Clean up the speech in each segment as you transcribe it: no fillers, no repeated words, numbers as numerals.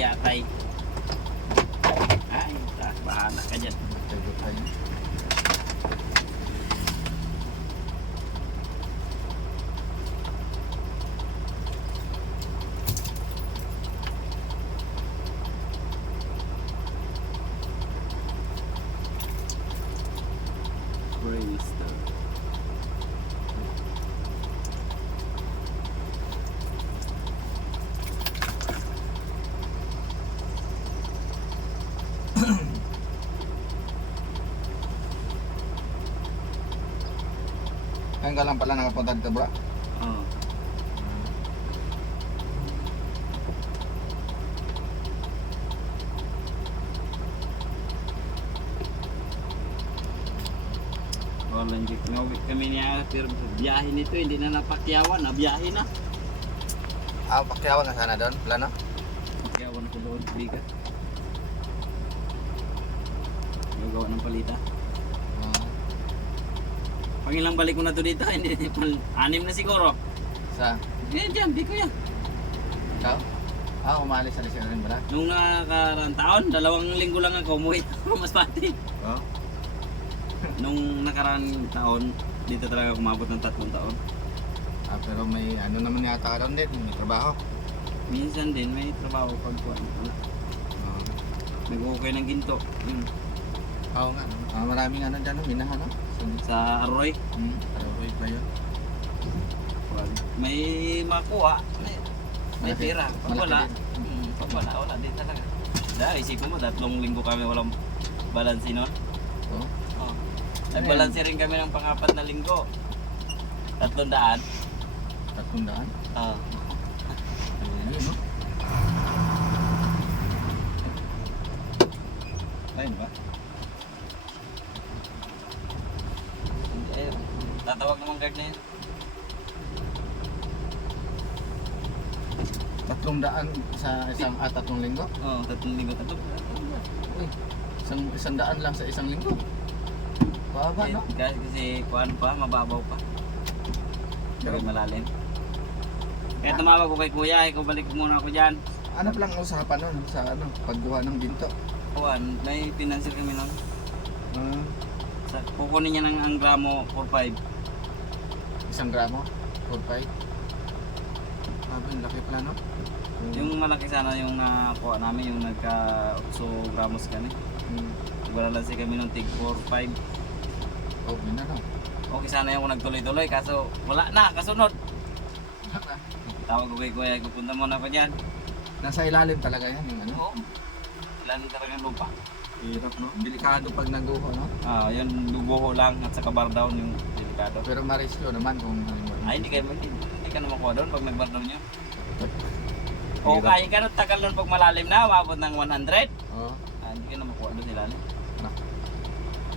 iyakay. Ay, bahala ka dyan. Tagot tayo. Brewster. Ngayon ka lang pala nakapunta dito, bro. Oh. Walang jeep. Ngawit kami niya, pero biyahe nito, hindi na napakyawan, biyahe na. Ah, pakyawan ka sana doon, plano? Pakyawan ko doon, bigat. Gagawa ng palita. Pag ilang balik ko na to dito, hindi, 6 na siguro. Sa? Dyan, di ko yan. Ikaw? Ah, umalis-alis ka na rin pala? Nung nakaraan taon, 2 linggo lang ako umuwi sa Masbate. Oo. Nung nakaraan taon, dito talaga umabot ng 3 taon. Ah, pero may ano naman yata ka doon din, may trabaho. Minsan din may trabaho pag wala. Oo. Nag-ukay ng ginto. Yun. Oo nga. Ah, maraming ano dyan, minahan, no? Sa Arroy. Aroy pa yun. May makuha. May Malaki- pera. Pag malaki wala, din. pag wala din talaga. Dahil isipin mo, 3 linggo kami walang balansi nun. Oo. Oh. Nagbalansi rin kami ng pang-4 na linggo. 300. 300? Ah. Ayun, no? Ayun ba? Eh, tatawag naman guard na yun. 300 sa isang 3 linggo? Oo, 3 linggo. Uy, isang daan lang sa isang linggo. Baba, no? Kasi kuhaan pa, mababaw pa. Pero Pero- malalim. Kaya tumawag ko kay kuya, ikaw balik muna ako dyan. Ano palang usapan nun sa ano, paggawa ng binto? Kuhaan, may financier kami nun. Ah, Kukunin niya ng ang gramo 4-5. 1 gramo? 4-5? Laki pala, no? Yung malaki sana yung nakuha namin, yung nagka 8 gramos kami. Nagbalansi kami nung tig 4-5. Oh, yun na, no? Okay sana yung nagtuloy-tuloy, kaso wala na, kasunod. Tawag ko kay kuya, pupunta muna ako dyan. Nasa ilalim talaga yan, yung ano? Oo. Ilan talaga yung lupa. Hirap, no? Delikado pag naguho, no? Yun, duguho lang at saka bar down yung delikado. Pero ma-rescue naman kung Ay, hindi ka na makuha doon pag nag-bar down yun. O Hirap. kaya ka na tagal doon pag malalim na, umabot ng 100. Oo. Hindi ka na makuha doon ilalim. Nah.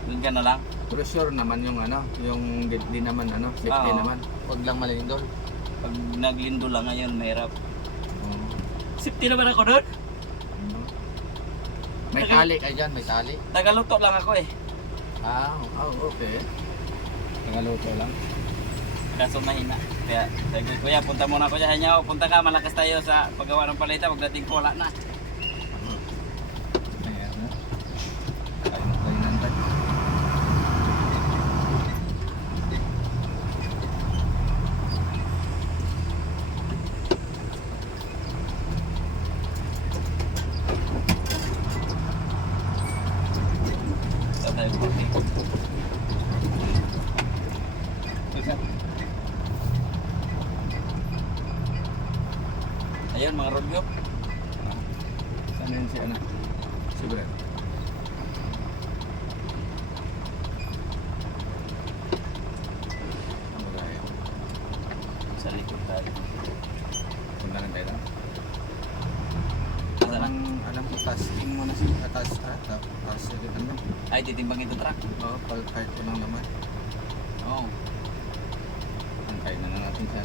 Doon ka na lang. Pero sure naman yung ano, yung di naman ano, safety Oo. naman. Huwag lang malindol. Pag naglindo lang ngayon, mahirap. Oo. Safety naman ako doon. May tali ka dyan, may tali. Tagaluto lang ako eh. Ah, okay. Tagaluto lang. Kaso mahina. Kaya sabi ko, kuya, punta muna ako dyan. Hanyaw, punta ka, malakas tayo sa paggawa ng palita. Pagdating ko, wala na. Ayan na. Kainan tayo. Sa tayo parking. Ayun, mga rodyo. Saan yun si ano? Si Brett. Ano ba yun? Sa likod tayo. Punta lang tayo lang. Asa na? Alam ko, tasking mo na si taas sa dito ano? Ay, titimbang ito truck. Oo, kahit ko lang naman. Oo. Antay na lang natin siya.